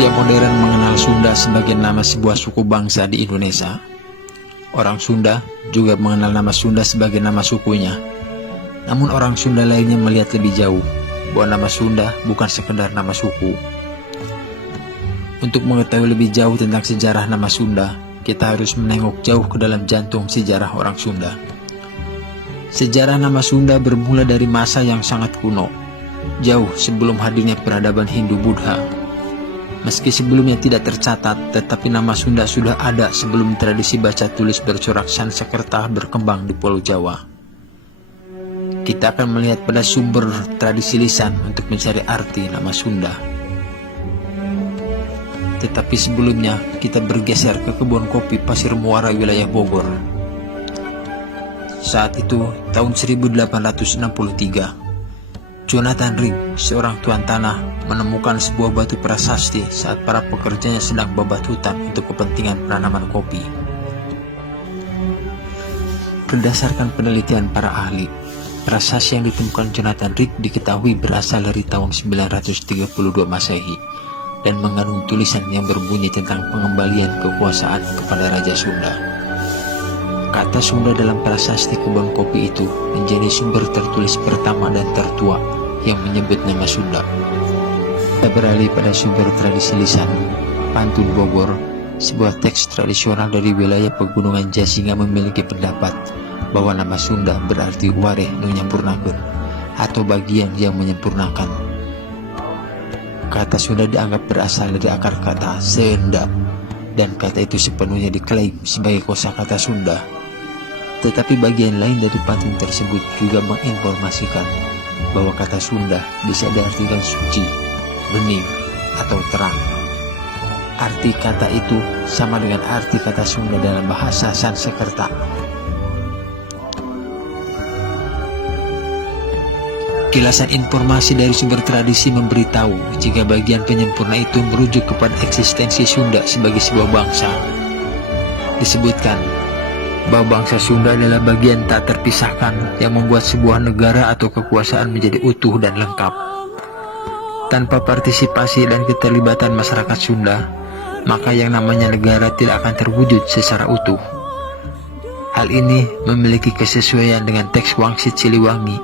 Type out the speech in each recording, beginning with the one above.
Manusia modern mengenal Sunda sebagai nama sebuah suku bangsa di Indonesia. Orang Sunda juga mengenal nama Sunda sebagai nama sukunya. Namun orang Sunda lainnya melihat lebih jauh bahwa nama Sunda bukan sekedar nama suku. Untuk mengetahui lebih jauh tentang sejarah nama Sunda, kita harus menengok jauh ke dalam jantung sejarah orang Sunda. Sejarah nama Sunda bermula dari masa yang sangat kuno, jauh sebelum hadirnya peradaban Hindu-Buddha. Meski sebelumnya tidak tercatat, tetapi nama Sunda sudah ada sebelum tradisi baca tulis bercorak Sanskerta berkembang di Pulau Jawa. Kita akan melihat pada sumber tradisi lisan untuk mencari arti nama Sunda. Tetapi sebelumnya, kita bergeser ke kebun kopi Pasir Muara wilayah Bogor. Saat itu, tahun 1863, Jonathan Ring, seorang tuan tanah, menemukan sebuah batu prasasti saat para pekerjanya sedang babat hutan untuk kepentingan penanaman kopi. Berdasarkan penelitian para ahli, prasasti yang ditemukan Jonathan Ring diketahui berasal dari tahun 932 Masehi dan mengandung tulisan yang berbunyi tentang pengembalian kekuasaan kepada Raja Sunda. Kata Sunda dalam prasasti kebun kopi itu menjadi sumber tertulis pertama dan tertua yang menyebut nama Sunda. Kita beralih pada sumber tradisi lisan, Pantun Bogor, sebuah teks tradisional dari wilayah pegunungan Jasinga memiliki pendapat bahwa nama Sunda berarti wareh nu nyampurnakeun atau bagian yang menyempurnakan. Kata Sunda dianggap berasal dari akar kata Senda, dan kata itu sepenuhnya diklaim sebagai kosakata Sunda. Tetapi bagian lain dari pantun tersebut juga menginformasikan bahwa kata Sunda bisa diartikan suci, bening, atau terang. Arti kata itu sama dengan arti kata Sunda dalam bahasa Sanskerta. Kilasan informasi dari sumber tradisi memberitahu jika bagian penyempurna itu merujuk kepada eksistensi Sunda sebagai sebuah bangsa. Disebutkan bahwa bangsa Sunda adalah bagian tak terpisahkan yang membuat sebuah negara atau kekuasaan menjadi utuh dan lengkap. Tanpa partisipasi dan keterlibatan masyarakat Sunda, maka yang namanya negara tidak akan terwujud secara utuh. Hal ini memiliki kesesuaian dengan teks Wangsit Siliwangi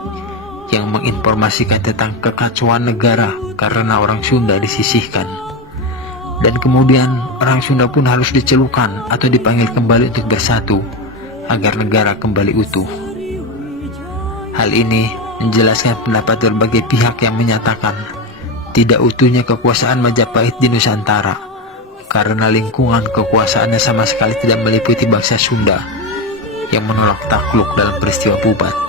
yang menginformasikan tentang kekacauan negara karena orang Sunda disisihkan. Dan kemudian orang Sunda pun harus dicelupkan atau dipanggil kembali untuk bersatu agar negara kembali utuh. Hal ini menjelaskan pendapat berbagai pihak yang menyatakan tidak utuhnya kekuasaan Majapahit di Nusantara karena lingkungan kekuasaannya sama sekali tidak meliputi bangsa Sunda yang menolak takluk dalam peristiwa Pubat.